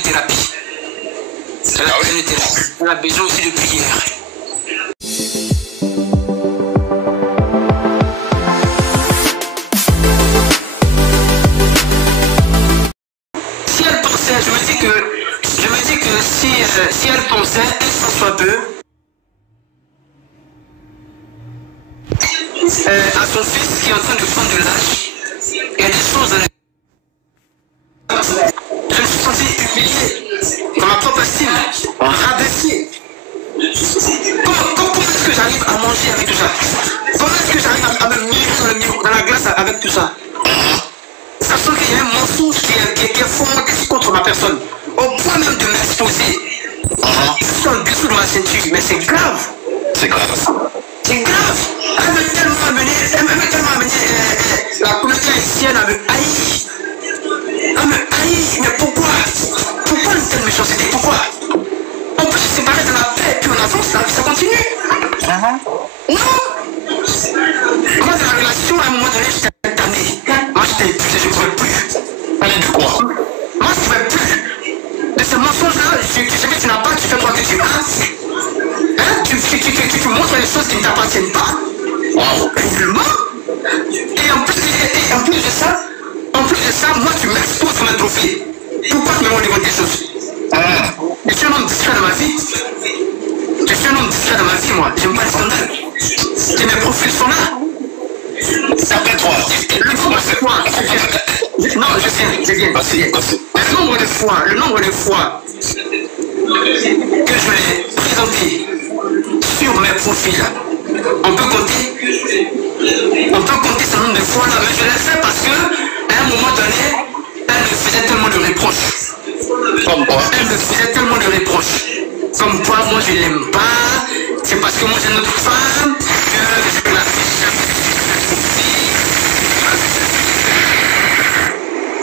thérapie. Elle a besoin de thérapie. Elle a besoin aussi de prière. Si elle pensait, je me dis que si elle pensait, elle s'en soit peu, à son fils qui est en train de prendre de l'âge, il y a des choses je me suis senti humilié dans ma propre estime, rabaissé. Comment est-ce que j'arrive à manger avec tout ça? Comment est-ce que j'arrive à me mirer dans la glace avec tout ça? Sachant qu'il y a un mensonge qui est fondé contre ma personne, au point même de m'exposer. Je suis en dessous de ma ceinture, mais c'est grave. C'est grave. C'est grave. Elle veut tellement amener la communauté haïtienne à me haïr. Elle me haïr, mais pourquoi? Pourquoi une telle méchanceté? Pourquoi? On peut se séparer de la paix, puis on avance, ça continue. Non. Moi, dans la relation, à un moment donné, j'étais tanné. Moi, j'étais épuisé, je ne pouvais plus. Allez, de quoi? Moi, je ne pouvais plus. De ce mensonge-là, tu n'as pas, tu fais croire que tu as. Hein? Tu montres les choses qui ne t'appartiennent pas. Wow. Réellement. Et en plus de ça, moi, tu m'exposes comme un trophée. Pourquoi tu me montres des choses? Je suis un homme discret dans ma vie. Je suis un homme discret dans ma vie, moi. J'aime pas les scandales. Et mes profils sont là. Après toi. Le nombre de fois. Non, je viens. Le nombre de fois que je l'ai présenté sur mes profils, on peut compter ce nombre de fois là, mais je l'ai fait parce que à un moment donné, elle me faisait tellement de reproches. Comme quoi? Elle me faisait tellement de reproches. Comme quoi, moi je l'aime pas, c'est parce que moi j'ai une autre femme, que je la fiche.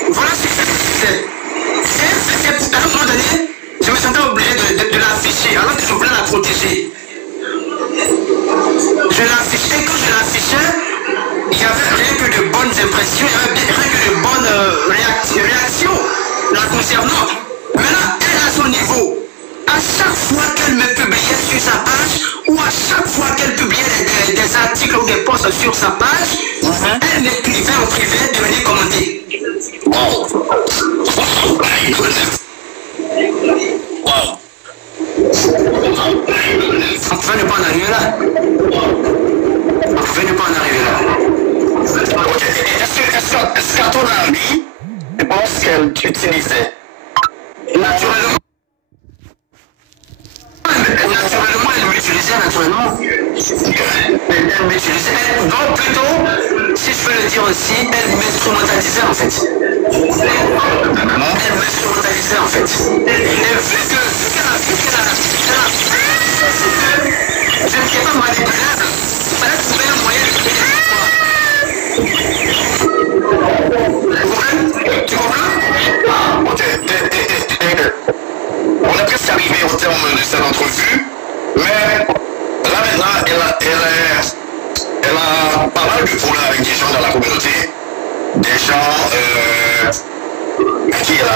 Voilà ce que je faisais. À un moment donné, je me sentais obligé de l'afficher, alors que je voulais la protéger. Je l'affichais, quand je l'affichais, il n'y avait rien que de bonnes impressions, il n'y avait rien que de bonnes réactions la concernant. Maintenant, elle a son niveau. À chaque fois qu'elle me publiait sur sa page, ou à chaque fois qu'elle publiait des articles ou des posts sur sa page, elle m'écrivait en privé de venir commenter. Wow. Wow. On pouvait ne pas en arriver là. On pouvait ne pas en arriver là. Ok. Est-ce qu'à ton avis, tu penses qu'elle t'utilisait? Naturellement, elle m'utilisait naturellement. Elle m'utilisait. Donc plutôt, si je peux le dire aussi, elle m'instrumentalisait en fait. Elle m'instrumentalisait en fait. Et vu qu'elle a je ne sais pas manipulable, il fallait trouver un moyen de tu comprends? Ok. On est presque arrivé au terme de cette entrevue, mais là maintenant, elle a pas mal de problèmes avec des gens dans la communauté, des gens à qui elle a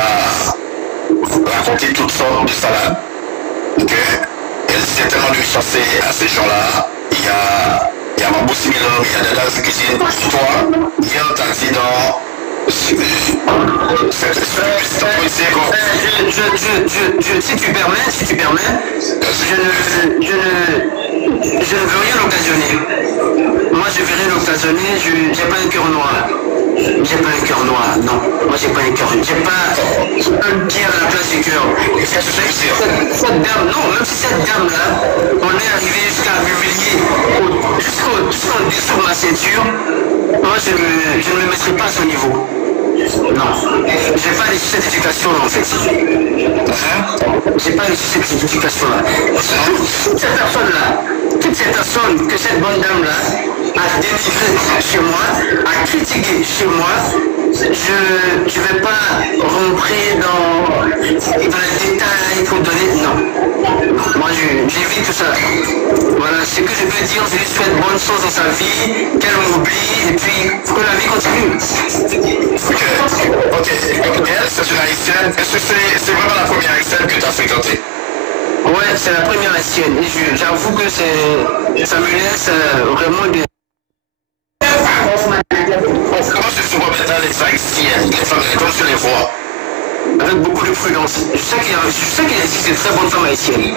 raconté toutes sortes de salades. Ok? Elle essaie tellement de chasser à ces gens-là. Il y a Mabou Similom, il y a des dames qui disent toi, viens t'accident. Si tu permets, je ne veux rien l'occasionner. Moi, je vais rien l'occasionner, j'ai pas un cœur noir. J'ai pas un cœur noir, non. Moi, j'ai pas un cœur. J'ai pas un pied à la place du cœur. Cette dame, non, même si cette dame-là, on est arrivé jusqu'à m'humilier, jusqu'en dessous de ma ceinture, moi, je ne me mettrai pas à son niveau. Non, j'ai pas reçu cette éducation-là en fait. J'ai pas reçu cette éducation-là. Toutes ces personnes que cette bonne dame-là a dénigré chez moi, a critiqué chez moi, je ne vais pas rentrer dans les détails pour donner. Non. Moi, j'évite tout ça. Voilà, ce que je peux dire, c'est que je souhaite bonne chose dans sa vie, qu'elle m'oublie, et puis que la vie continue. Ok. Elle, c'est une haïtienne. Est-ce que c'est vraiment la première c'est la première haïtienne. Et j'avoue que ça me laisse vraiment de... Comment se sont maintenant les haïtiennes, les femmes qui sur les voies? Avec beaucoup de prudence. Je sais qu'il existe une très bonne femme haïtienne.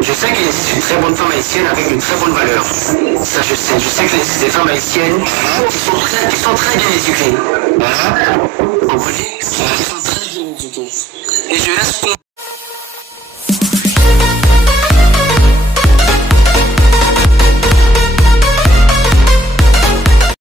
Je sais qu'il existe une très bonne femme haïtienne avec une très bonne valeur. Ça, je sais. Je sais qu'il existe des femmes haïtiennes qui sont très bien éduquées. Vous comprenez? Qui sont très bien éduquées. Et je laisse